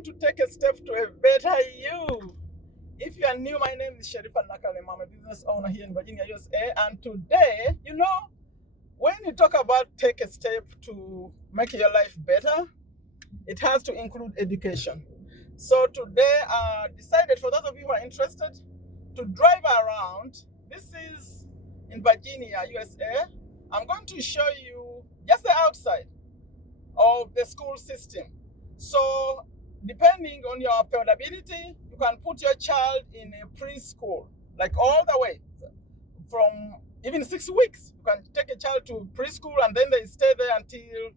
want to take a step to a better you. If you are new, my name is Sherifa Nakalem. I'm a business owner here in Virginia, USA. And today, when you talk about take a step to make your life better, it has to include education. So today, I decided, for those of you who are interested, to drive around. This is in Virginia, USA. I'm going to show you just the outside of the school system. So depending on your affordability, you can put your child in a preschool, like all the way from even 6 weeks. You can take a child to preschool and then they stay there until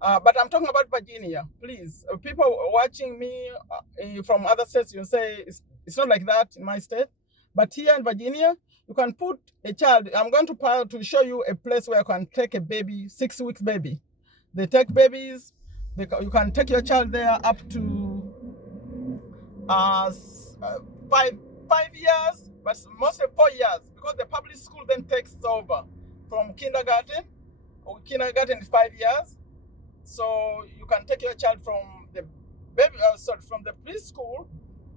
but I'm talking about Virginia, please. People watching me from other states, you say it's not like that in my state. But here in Virginia, you can put a child. I'm going to show you a place where you can take a baby, 6 weeks baby. They take babies. You can take your child there up to 5 years, but mostly 4 years, because the public school then takes over from kindergarten. Kindergarten is 5 years. So you can take your child from the from the preschool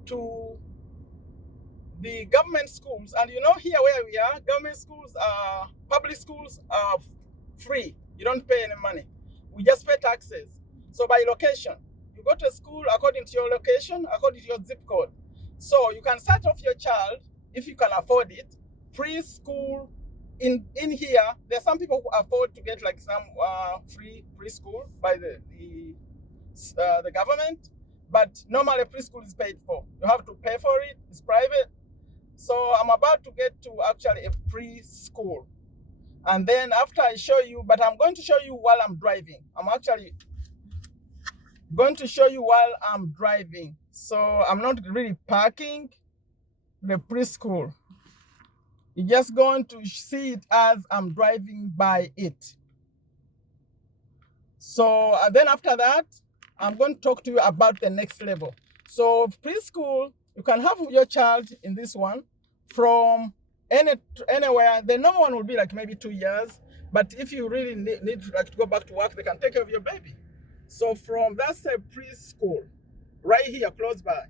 to the government schools. And here where we are, government schools public schools are free. You don't pay any money. We just pay taxes. So by location, you go to school according to your location, according to your zip code. So you can start off your child, if you can afford it, preschool. In here, there are some people who afford to get like some free preschool by the government, but normally preschool is paid for. You have to pay for it. It's private. So I'm about to get to actually a preschool, and then after I show you, but I'm going to show you while I'm driving. I'm actually going to show you while I'm driving. So I'm not really parking the preschool. You're just going to see it as I'm driving by it. So then after that, I'm going to talk to you about the next level. So preschool, you can have your child in this one from anywhere. The normal one will be like maybe 2 years. But if you really need to go back to work, they can take care of your baby. So that's a preschool right here close by.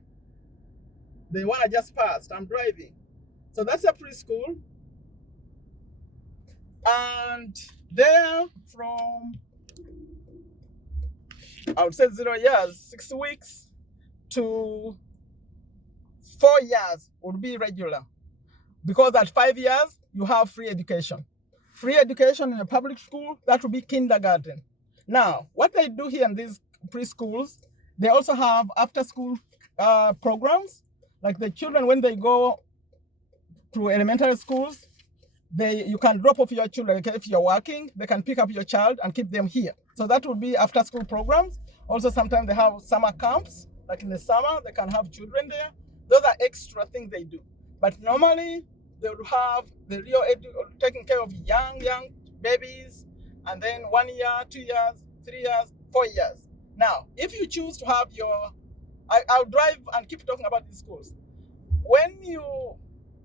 The one I just passed, I'm driving. So that's a preschool. And there from, I would say 0 years, 6 weeks to 4 years would be regular. Because at 5 years, you have free education. Free education in a public school, that would be kindergarten. Now, what they do here in these preschools, they also have after-school programs. Like the children, when they go to elementary schools, you can drop off your children. Okay? If you're working, they can pick up your child and keep them here. So that would be after-school programs. Also, sometimes they have summer camps. Like in the summer, they can have children there. Those are extra things they do. But normally, they would have the real taking care of young babies, and then 1 year, 2 years, 3 years, 4 years. Now, if you choose to have I'll drive and keep talking about these schools.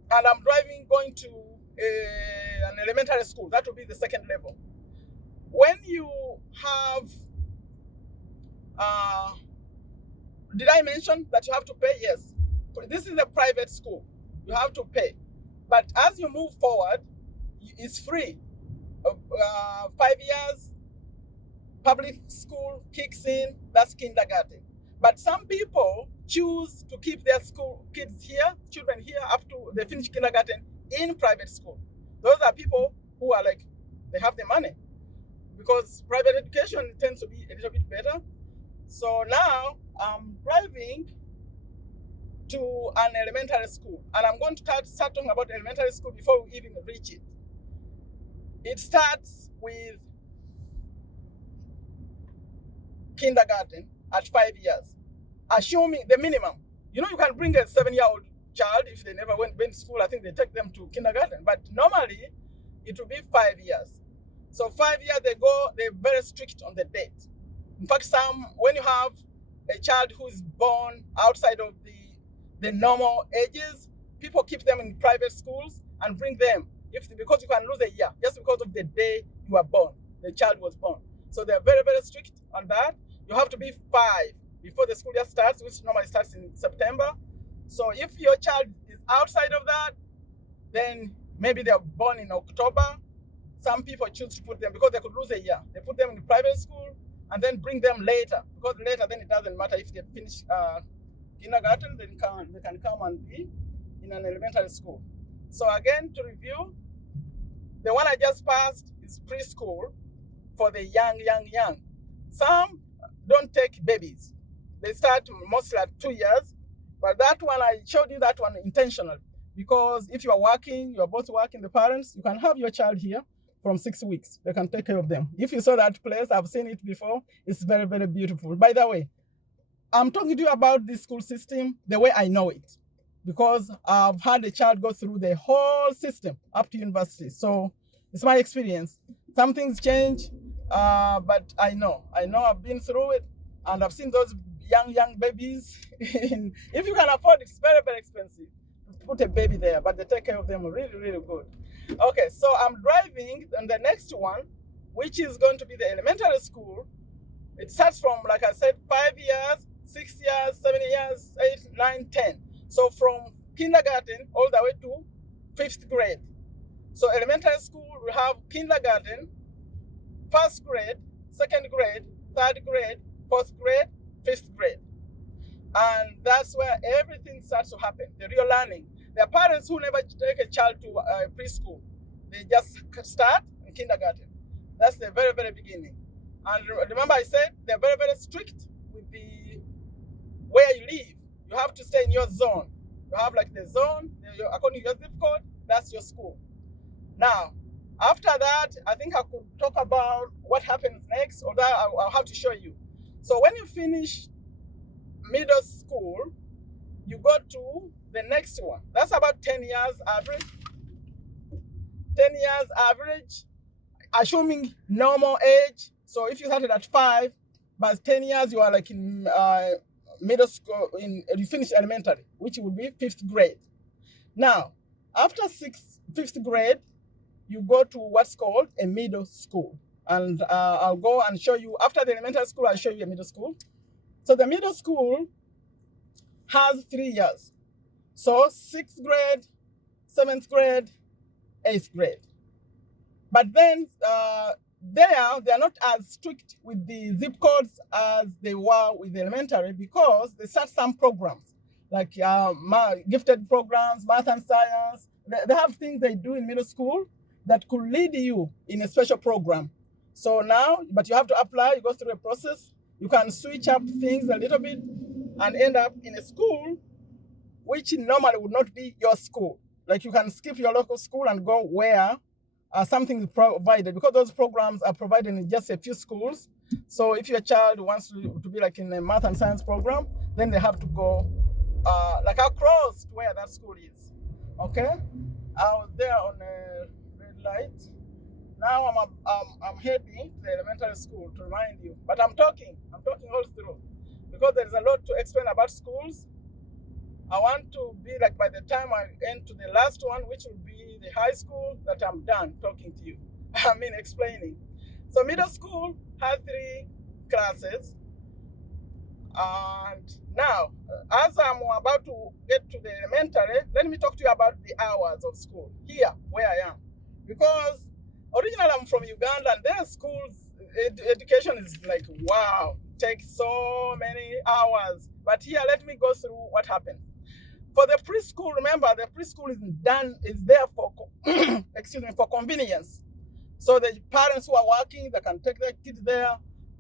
And I'm driving going to an elementary school, that will be the second level. When you have, did I mention that you have to pay? Yes. This is a private school. You have to pay. But as you move forward, it's free. 5 years, public school kicks in, that's kindergarten. But some people choose to keep their children here up to they finish kindergarten in private school. Those are people who are like, they have the money, because private education tends to be a little bit better. So now I'm driving to an elementary school, and I'm going to start talking about elementary school before we even reach it. It starts with kindergarten at 5 years, assuming the minimum. You can bring a 7-year-old child. If they never went to school, I think they take them to kindergarten. But normally, it will be 5 years. So 5 years, they're very strict on the date. In fact, when you have a child who is born outside of the normal ages, people keep them in private schools and bring them, because you can lose a year, just because of the day you are born, the child was born. So they're very, very strict on that. You have to be 5 before the school year starts, which normally starts in September. So if your child is outside of that, then maybe they're born in October. Some people choose to put them because they could lose a year. They put them in private school and then bring them later, because later then it doesn't matter if they finish kindergarten, they can come and be in an elementary school. So again, to review, the one I just passed is preschool for the young. Some don't take babies. They start mostly at 2 years, but that one, I showed you that one intentionally, because if you are working, you are both working, the parents, you can have your child here from 6 weeks. They can take care of them. If you saw that place, I've seen it before. It's very, very beautiful. By the way, I'm talking to you about this school system the way I know it, because I've had a child go through the whole system up to university. So it's my experience. Some things change, but I know I've been through it, and I've seen those young babies. If you can afford, it's very, very expensive to put a baby there, but they take care of them really, really good. Okay, so I'm driving on the next one, which is going to be the elementary school. It starts from, like I said, 5 years, 6 years, 7 years, 8, 9, 10. So from kindergarten all the way to 5th grade. So elementary school, we have kindergarten, 1st grade, 2nd grade, 3rd grade, 4th grade, 5th grade. And that's where everything starts to happen, the real learning. There are parents who never take a child to preschool. They just start in kindergarten. That's the very, very beginning. And remember I said they're very, very strict with the where you live. You have to stay in your zone. You have like the zone, according to your zip code, that's your school. Now, after that, I think I could talk about what happens next, or that I'll have to show you. So when you finish middle school, you go to the next one. That's about 10 years average. 10 years average, assuming normal age. So if you started at 5, but 10 years you are like in middle school, you finish elementary, which would be 5th grade. Now, after 5th grade, you go to what's called a middle school. And I'll go and show you, after the elementary school, I'll show you a middle school. So the middle school has 3 years. So 6th grade, 7th grade, 8th grade. But then they are not as strict with the zip codes as they were with the elementary, because they start some programs like gifted programs, math and science. They have things they do in middle school that could lead you in a special program. So now, but you have to apply, you go through a process. You can switch up things a little bit and end up in a school which normally would not be your school. Like you can skip your local school and go where something is provided, because those programs are provided in just a few schools. So if your child wants to be like in a math and science program, then they have to go like across to where that school is. Okay, I was there on a red light. Now I'm heading to the elementary school to remind you, but I'm talking all through, because there is a lot to explain about schools. I want to be like, by the time I end to the last one, which will be the high school, that I'm done talking to you. Explaining. So middle school has 3 classes. And now, as I'm about to get to the elementary, let me talk to you about the hours of school here, where I am. Because originally I'm from Uganda, and their schools, education is like, wow, takes so many hours. But here, let me go through what happened. For the preschool, remember, the preschool is there for for convenience. So the parents who are working, they can take their kids there.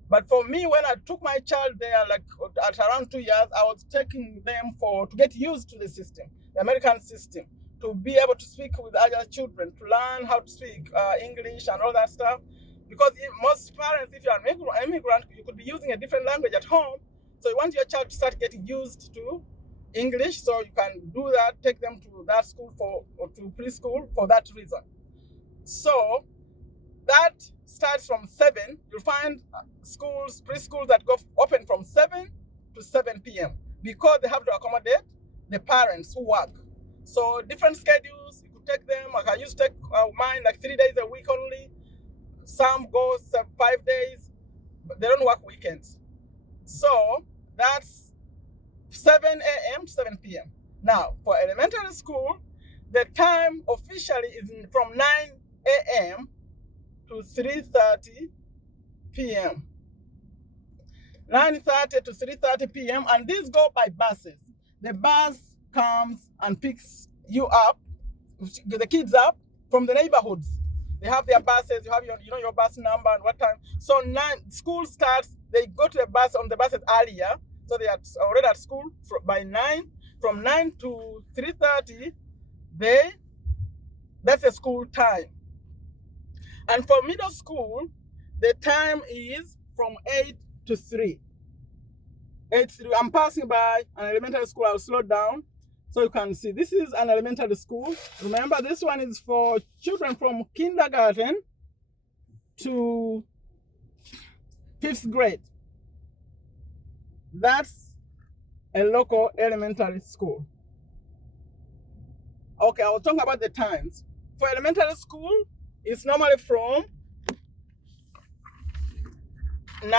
But for me, when I took my child there, like at around 2 years, I was taking them to get used to the system, the American system, to be able to speak with other children, to learn how to speak English and all that stuff. Because most parents, if you're an immigrant, you could be using a different language at home. So you want your child to start getting used to English, so you can do that, take them to that school or to preschool for that reason. So that starts from 7. You'll find preschools that go open from 7 to 7 p.m. because they have to accommodate the parents who work. So different schedules, you could take them. Like I used to take mine like 3 days a week only. Some go 5 days, but they don't work weekends. So That's 7 a.m. to 7 p.m. Now, for elementary school, the time officially is from 9 a.m. to 3:30 p.m. 9:30 to 3:30 p.m. And these go by buses. The bus comes and picks you up, the kids up from the neighborhoods. They have their buses. You have your bus number and what time. So school starts. They go to the bus on the buses earlier, so they are already at school by 9. From 9 to 3:30, that's a school time. And for middle school, the time is from 8 to 3. 8 to 3. I'm passing by an elementary school. I'll slow down so you can see. This is an elementary school. Remember, this one is for children from kindergarten to 5th grade. That's a local elementary school. Okay, I'll talk about the times. For elementary school, it's normally from 9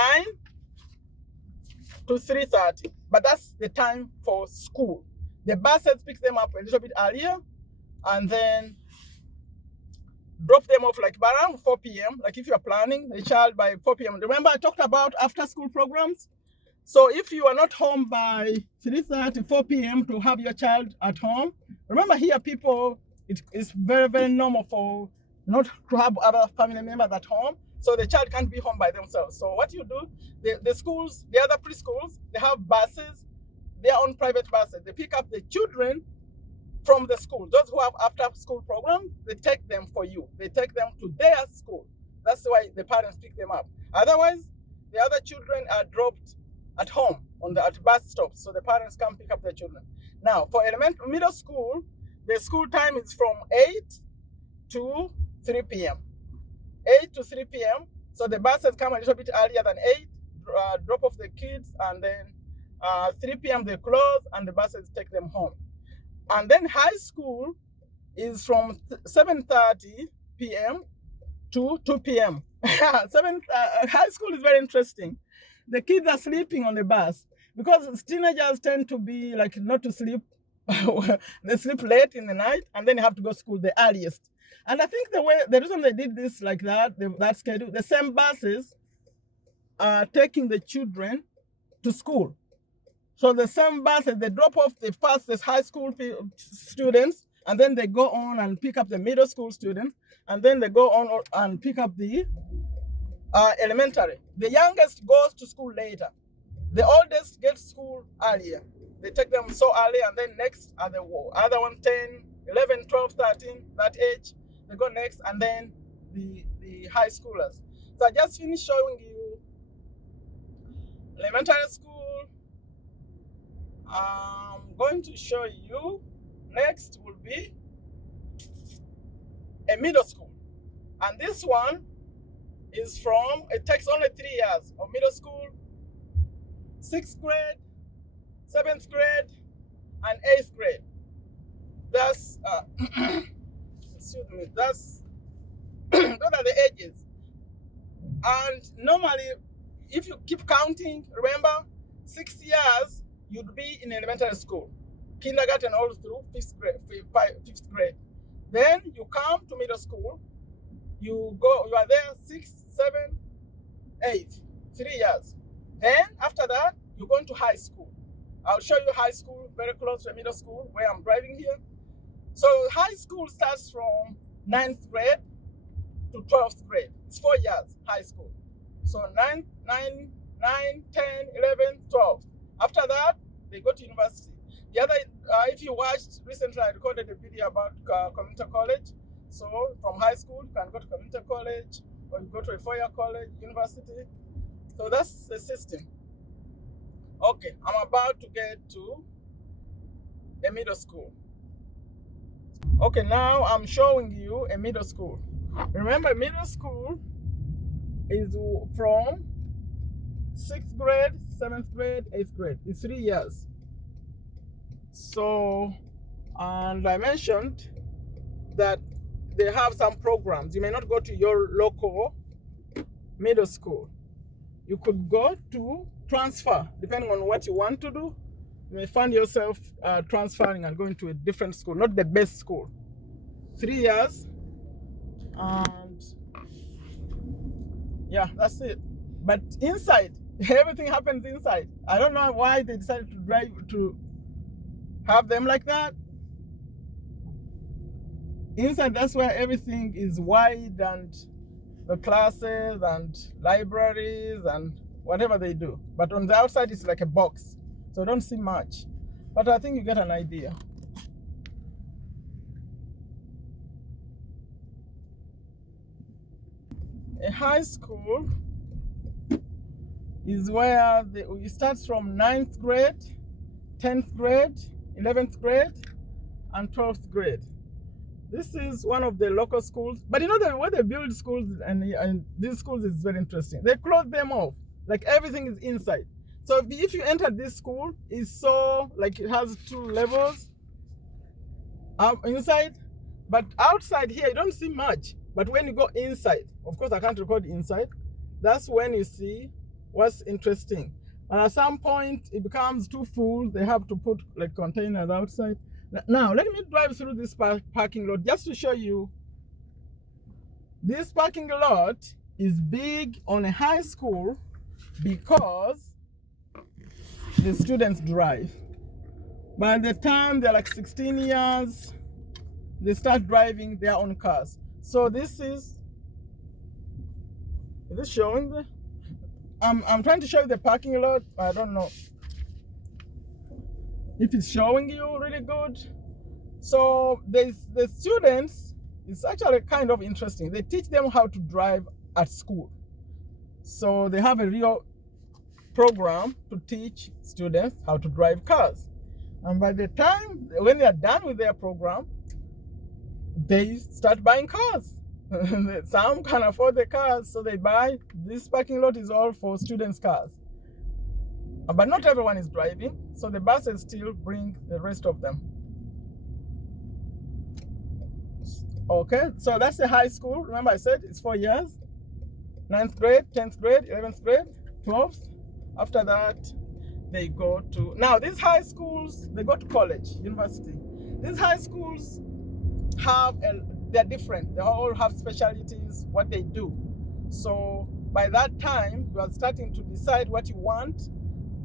to 3:30, but that's the time for school. The buses pick them up a little bit earlier and then drop them off like around 4 p.m. Like if you're planning a child by 4 p.m. Remember I talked about after school programs? So if you are not home by 3:30, 4 p.m. to have your child at home, remember here people, it is very, very normal for not to have other family members at home. So the child can't be home by themselves. So what you do, the schools, the other preschools, they have buses, their own private buses. They pick up the children from the school. Those who have after school program, they take them for you. They take them to their school. That's why the parents pick them up. Otherwise, the other children are dropped at home at bus stops, so the parents can pick up their children. Now, for middle school, the school time is from 8 to 3 p.m. 8 to 3 p.m. So the buses come a little bit earlier than 8, drop off the kids, and then 3 p.m. they close, and the buses take them home. And then high school is from 7:30 p.m. to 2 p.m. High school is very interesting. The kids are sleeping on the bus because teenagers tend to be like not to sleep. They sleep late in the night and then they have to go to school the earliest. And I think the reason they did this like that schedule, the same buses are taking the children to school. So the same buses, they drop off the fastest high school students, and then they go on and pick up the middle school students, and then they go on and pick up the elementary. The youngest goes to school later. The oldest gets to school earlier. They take them so early, and then next are the other one, 10, 11, 12, 13, that age. They go next, and then the high schoolers. So I just finished showing you elementary school. I'm going to show you next will be a middle school. And this one is it takes only 3 years of middle school, 6th grade, 7th grade, and 8th grade. That's, excuse me, those are the ages. And normally, if you keep counting, remember, 6 years, you'd be in elementary school, kindergarten all through 5th grade. Then you come to middle school, you are there 6, 7, 8, 3 years. Then after that, you're going to high school. I'll show you high school very close to middle school where I'm driving here. So high school starts from 9th grade to 12th grade. It's 4 years, high school. So 9, 10, 11, 12. After that, they go to university. The other, if you watched recently, I recorded a video about community college. So from high school, you can go to community college, or you go to a 4-year college, university. So that's the system. Okay, I'm about to get to a middle school. Okay, now I'm showing you a middle school. Remember, middle school is from 6th grade, 7th grade, 8th grade. It's 3 years. So, and I mentioned that they have some programs. You may not go to your local middle school. You could go to transfer, depending on what you want to do. You may find yourself transferring and going to a different school, not the best school. 3 years, and yeah, that's it. But inside, everything happens inside. I don't know why they decided to have them like that. Inside, that's where everything is wide, and the classes and libraries and whatever they do. But on the outside, it's like a box, so don't see much. But I think you get an idea. A high school is where it starts from 9th grade, 10th grade, 11th grade, and 12th grade. This is one of the local schools. But you know, the way they build schools and these schools is very interesting. They close them off. Like everything is inside. So if you enter this school, it's so, like, it has 2 levels inside. But outside here, you don't see much. But when you go inside, of course I can't record inside, that's when you see what's interesting. And at some point, it becomes too full. They have to put like containers outside. Now, let me drive through this parking lot just to show you. This parking lot is big on a high school because the students drive. By the time they're like 16 years, they start driving their own cars. So this is this showing the? I'm trying to show you the parking lot. I don't know if it's showing you really good. So the students, it's actually kind of interesting. They teach them how to drive at school. So they have a real program to teach students how to drive cars. And by the time, when they are done with their program, they start buying cars. Some can afford the cars, so they buy. This parking lot is all for students' cars. But not everyone is driving, so the buses still bring the rest of them. Okay, so that's the high school. Remember I said it's 4 years. 9th grade, 10th grade, 11th grade, 12th. After that, they go to... Now, these high schools, they go to college, university. These high schools they're different. They all have specialties, what they do. So by that time, you are starting to decide what you want.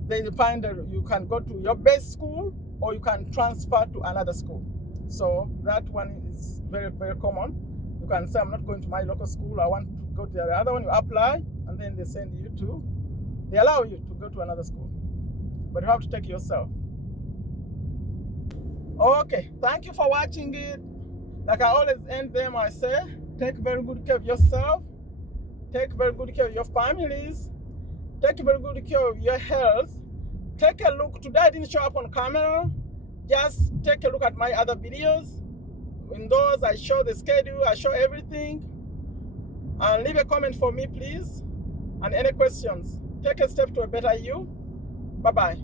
They find that you can go to your best school or you can transfer to another school. So that one is very, very common. You can say, I'm not going to my local school. I want to go to the other one. You apply, and then they send you to, they allow you to go to another school. But you have to take yourself. Okay, thank you for watching it. Like I always end them, I say, take very good care of yourself. Take very good care of your families. Take very good care of your health. Take a look. Today I didn't show up on camera. Just take a look at my other videos. In those, I show the schedule, I show everything. And leave a comment for me, please. And any questions. Take a step to a better you. Bye-bye.